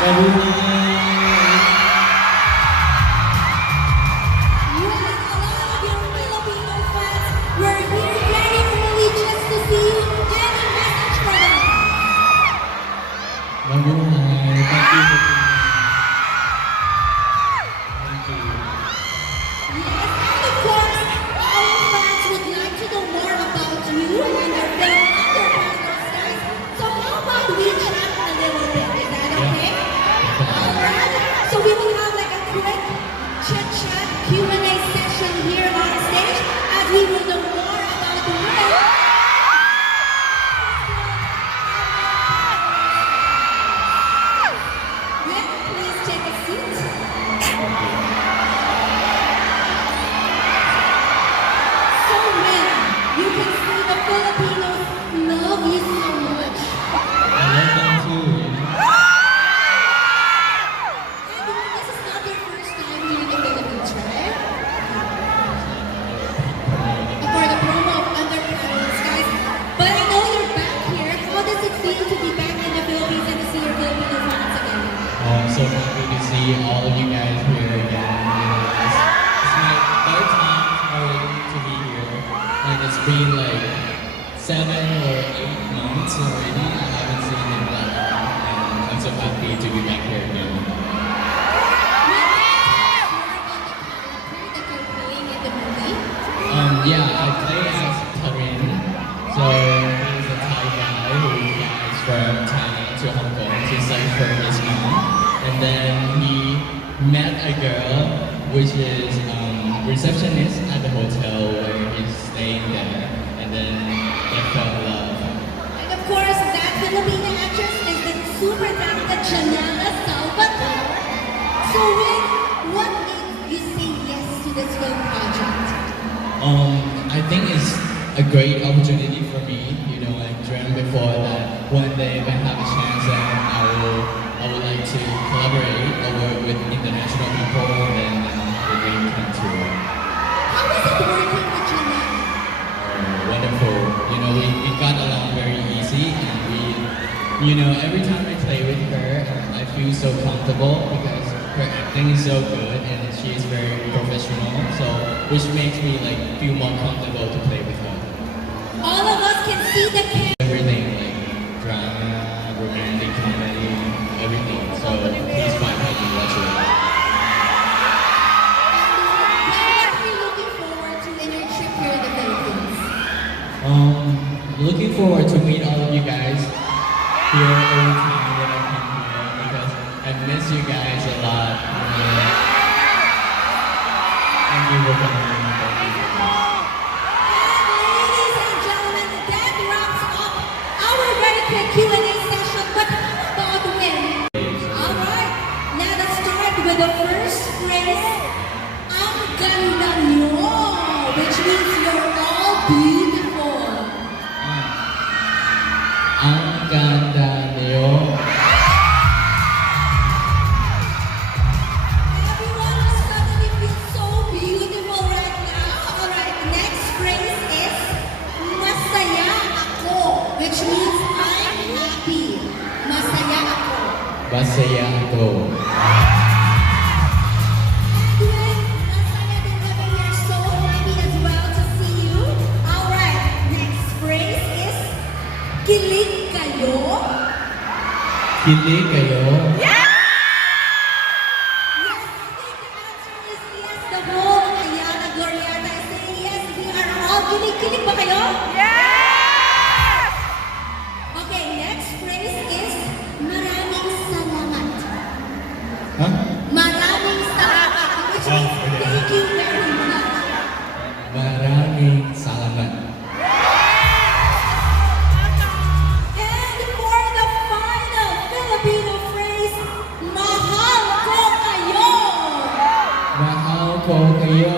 Mabuhay! We're here very early just to see you. Any message for them? Mabuhay! Thank you for tuning in. Thank you. Yes, and of course, our fans would like to know more about you and your film and your partners, guys. So how about we chat a little bit? Is that okay? Alright. So we will have like a quick chit-chat Q&A session here on stage as we will know more about the world. Yeah, please take a seat. So Win, you can see the Filipinos love you so much. I love them too. And this is not your first time here in the Philippines, right? For the promo of Under Parents, guys. But I know you're back here. How does it feel to be back in the Philippines and to see your Filipino fans again? Oh, I'm so happy to see all of you guys here again. It's my third time already to be here, and it's been like 7 or 8 months already. I haven't seen it that long, and I'm so happy to be back here again. More about the character that you're playing in the movie. Yeah, I play as Tarin. So he's a Thai guy who flies from Thailand to Hong Kong to search for his mom. And then he met a girl, which is receptionist at the hotel where he's staying there. And then they fell in love. And of course, that Filipino actress is the super talented Janela Salvador. So Win, what made you say yes to this film project? I think it's a great opportunity for me. You know, I dreamt before that one day if I have a chance, then I would like to collaborate or work with international people, then the dream come true. How is it working with Janela? Wonderful. You know, we got along very easy, and every time I play with her, I feel so comfortable because her acting is so good and she is very professional. So, which makes me like feel more comfortable to play with her. All of us can see the camera. Everything like drama, romantic comedy, everything. So please find out and watch it. What are you looking forward to in your trip here in the Philippines? Looking forward to meet all of you guys here every time that I come here because I miss you guys a lot. Thank you for coming. Thank you. Ladies and gentlemen, that wraps up our very quick Q&A session. But how about Win? Alright, let us start with the first phrase. Ang ganda nyo, which means you're all beautiful. Ang ganda niyo. Everyone will suddenly feel so beautiful right now. Alright, next phrase is masaya ako, which means I'm happy. Masaya ako. Masaya ako. Edwin, masaya din kami. We are so happy as well to see you. Alright, next phrase is kilig kayo. Kilig kayo. Yes, I think the answer is yes. The whole Ayala Gloriata is saying yes. We are all kilig-kilig ba kayo? Yes! Okay, next phrase is maraming salamat. Huh? Maraming salamat, which means thank you very much. Maraming salamat. And for the final Filipino phrase, mahal ko kayo. Mahal ko kayo.